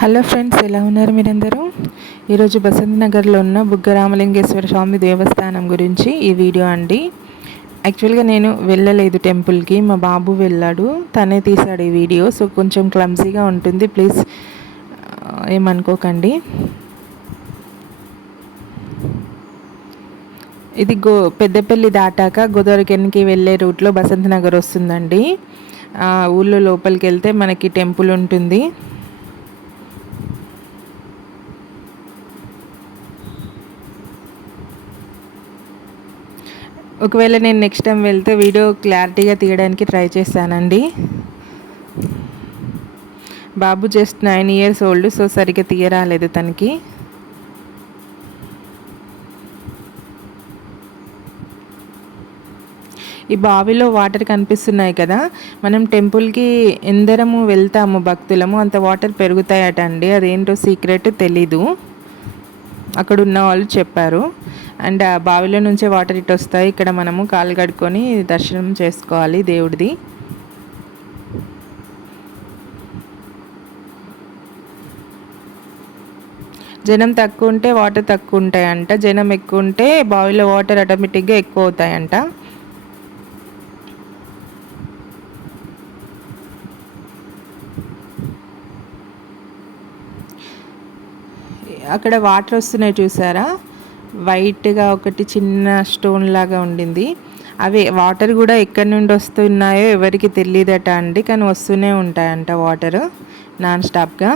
Hello friends, ఎలా ఉన్నారు మీరందరూ? ఈరోజు బసంత్ నగర్లో ఉన్న బుగ్గ రామలింగేశ్వర స్వామి దేవస్థానం గురించి ఈ వీడియో అండి. యాక్చువల్గా నేను వెళ్ళలేదు టెంపుల్కి, మా బాబు వెళ్ళాడు, తనే తీశాడు ఈ వీడియో. సో కొంచెం క్లమ్జీగా ఉంటుంది, ప్లీజ్ ఏమనుకోకండి. ఇది పెద్దపల్లి దాటాక గోదావరికెన్కి వెళ్ళే రూట్లో బసంత్ నగర్ వస్తుందండి. ఊళ్ళో లోపలికి వెళ్తే మనకి టెంపుల్ ఉంటుంది. ఒకవేళ నేను నెక్స్ట్ టైం వెళ్తే వీడియో క్లారిటీగా తీయడానికి ట్రై చేస్తానండి. బాబు జస్ట్ 9 years ఓల్డ్, సో సరిగ్గా తీయరాలేదు తనకి. ఈ బావిలో వాటర్ కనిపిస్తున్నాయి కదా, మనం టెంపుల్కి ఎందరము వెళ్తాము భక్తులము అంత వాటర్ పెరుగుతాయట అండి. అదేంటో సీక్రెట్ తెలీదు, అక్కడ ఉన్న వాళ్ళు చెప్పారు. అండ్ ఆ బావిలో నుంచే వాటర్ ఇటు వస్తాయి. ఇక్కడ మనము కాలు కడుక్కొని దర్శనం చేసుకోవాలి దేవుడిది. జనం తక్కువ ఉంటే వాటర్ తక్కువ ఉంటాయంట, జనం ఎక్కువ ఉంటే బావిలో వాటర్ ఆటోమేటిక్గా ఎక్కువ అవుతాయంట. అక్కడ వాటర్ వస్తున్నాయి చూసారా, వైట్గా ఒకటి చిన్న స్టోన్ లాగా ఉండింది. అవి వాటర్ కూడా ఎక్కడి నుండి వస్తున్నాయో ఎవరికి తెలియదట అండి, కానీ వస్తూనే ఉంటాయంట వాటర్ నాన్ స్టాప్గా.